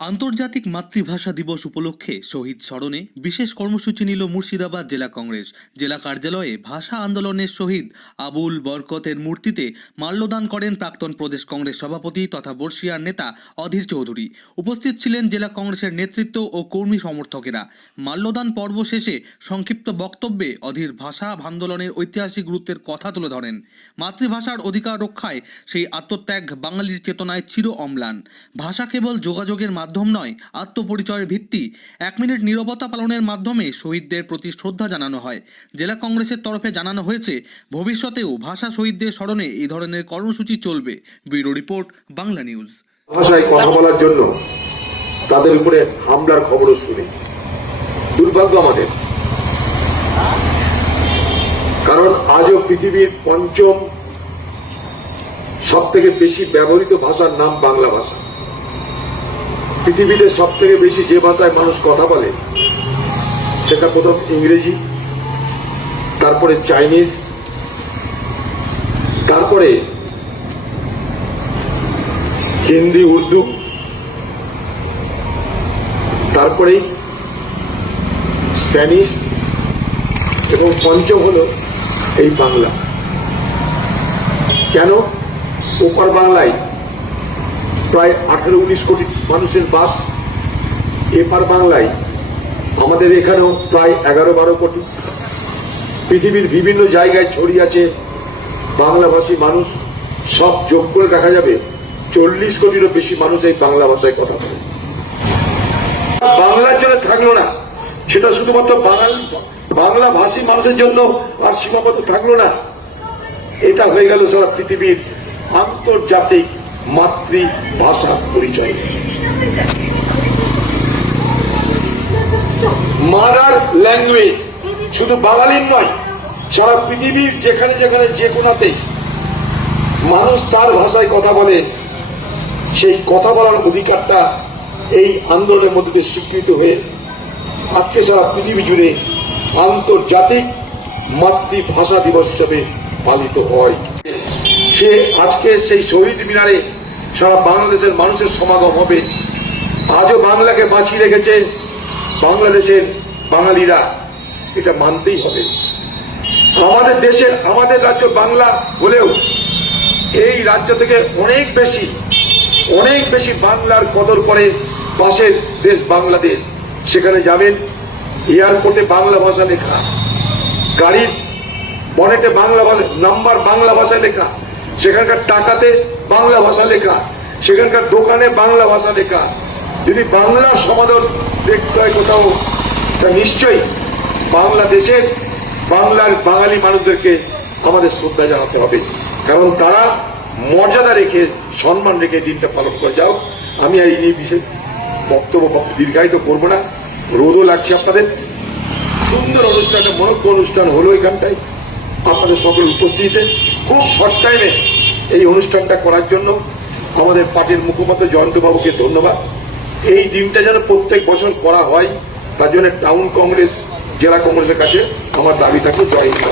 আন্তর্জাতিক মাতৃভাষা দিবস উপলক্ষে শহীদ স্মরণে বিশেষ কর্মসূচি নিল মুর্শিদাবাদ জেলা কংগ্রেস। জেলা কার্যালয়ে ভাষা আন্দোলনের শহীদ আবুল বরকতের মূর্তিতে মাল্যদান করেন প্রাক্তন প্রদেশ কংগ্রেস সভাপতি তথা বর্ষিয়ার নেতা অধীর চৌধুরী। উপস্থিত ছিলেন জেলা কংগ্রেসের নেতৃত্ব ও কর্মী সমর্থকেরা। মাল্যদান পর্ব শেষে সংক্ষিপ্ত বক্তব্যে অধীর ভাষা আন্দোলনের ঐতিহাসিক গুরুত্বের কথা তুলে ধরেন। মাতৃভাষার অধিকার রক্ষায় সেই আত্মত্যাগ বাঙালির চেতনায় চির অম্লান। ভাষা কেবল যোগাযোগের মাধ্যম নয়, আত্মপরিচয়ের ভিত্তি। 1 মিনিট নীরবতা পালনের মাধ্যমে শহীদদের প্রতি শ্রদ্ধা জানানো হয়। জেলা কংগ্রেসের তরফে জানানো হয়েছে, ভবিষ্যতেও ভাষা শহীদদের স্মরণে এই ধরনের কর্মসূচি চলবে। Bureau report, Bangla news. ভাষায় কথা বলার জন্য তাদের উপরে হামলার খবরও শুনি। দুর্ভাগ্য আমাদের, কারণ আজও পৃথিবীর 5ম সব থেকে বেশি ব্যবহৃত ভাষার নাম বাংলা ভাষা। পৃথিবীতে সব থেকে বেশি যে ভাষায় মানুষ কথা বলে সেটা প্রথম ইংরেজি, তারপরে চাইনিজ, তারপরে হিন্দি, উর্দু, তারপরে স্প্যানিশ এবং পঞ্চম হলো এই বাংলা। কেন? ওপার বাংলায় প্রায় 18-19 কোটি মানুষের বাস, এপার বাংলায় আমাদের এখানেও প্রায় 11-12 কোটি। পৃথিবীর বিভিন্ন জায়গায় ছড়িয়ে আছে বাংলাভাষী মানুষ। সব যোগ করে দেখা যাবে 40 কোটিরও বেশি মানুষ এই বাংলা ভাষায় কথা বলে। বাংলার জন্য থাকলো না, সেটা শুধুমাত্র বাংলা ভাষী মানুষের জন্য আর সীমাবদ্ধ থাকলো না, এটা হয়ে গেল সারা পৃথিবীর আন্তর্জাতিক মাতৃভাষা পরিচয়। মাদার ল্যাঙ্গুয়েজ শুধু বাঙালির নয়, সারা পৃথিবীর যেখানে যেখানে যে কোনাতেই মানুষ তার ভাষায় কথা বলে, সেই কথা বলার অধিকারটা এই আন্দোলনের মধ্যে দিয়ে স্বীকৃত হয়ে আজকে সারা পৃথিবী জুড়ে আন্তর্জাতিক মাতৃভাষা দিবস হিসাবে পালিত হয়। সে আজকে সেই শহীদ মিনারে সারা বাংলাদেশের মানুষের সমাগম হবে। আজও বাংলাকে বাঁচিয়ে রেখেছে বাংলাদেশের বাঙালিরা, এটা মানতেই হবে। আমাদের দেশের, আমাদের রাজ্য বাংলা হলেও এই রাজ্য থেকে অনেক বেশি বাংলার কদর করে পাশের দেশ বাংলাদেশ। সেখানে যাবেন, এয়ারপোর্টে বাংলা ভাষা লেখা, গাড়ির বনেটে বাংলা ভাষা নাম্বার বাংলা ভাষায় লেখা, সেখানকার টাকাতে বাংলা ভাষা লেখা, সেখানকার দোকানে বাংলা ভাষা লেখা। যদি বাংলার সমাদর দেখতে হয় কোথাও, তা নিশ্চয়ই বাংলাদেশের বাংলার বাঙালি মানুষদেরকে আমাদের শ্রদ্ধা জানাতে হবে, কারণ তারা মর্যাদা রেখে, সম্মান রেখে দিনটা পালন করে যাও। আমি এই নিয়ে বিশেষ বক্তব্য দীর্ঘায়িত করবো না, রোদও লাগছে আপনাদের। সুন্দর অনুষ্ঠানটা, মনোজ্ঞ অনুষ্ঠান হলো এখানটায় আপনাদের সকল উপস্থিতিতে। খুব শর্ট টাইমে এই অনুষ্ঠানটা করার জন্য আমাদের পার্টির মুখপাত্র জয়ন্তবাবুকে ধন্যবাদ। এই দিনটা যেন প্রত্যেক বছর করা হয়, তার জন্য টাউন কংগ্রেস, জেলা কংগ্রেসের কাছে আমার দাবি থাকবে। জয় হিন্দ।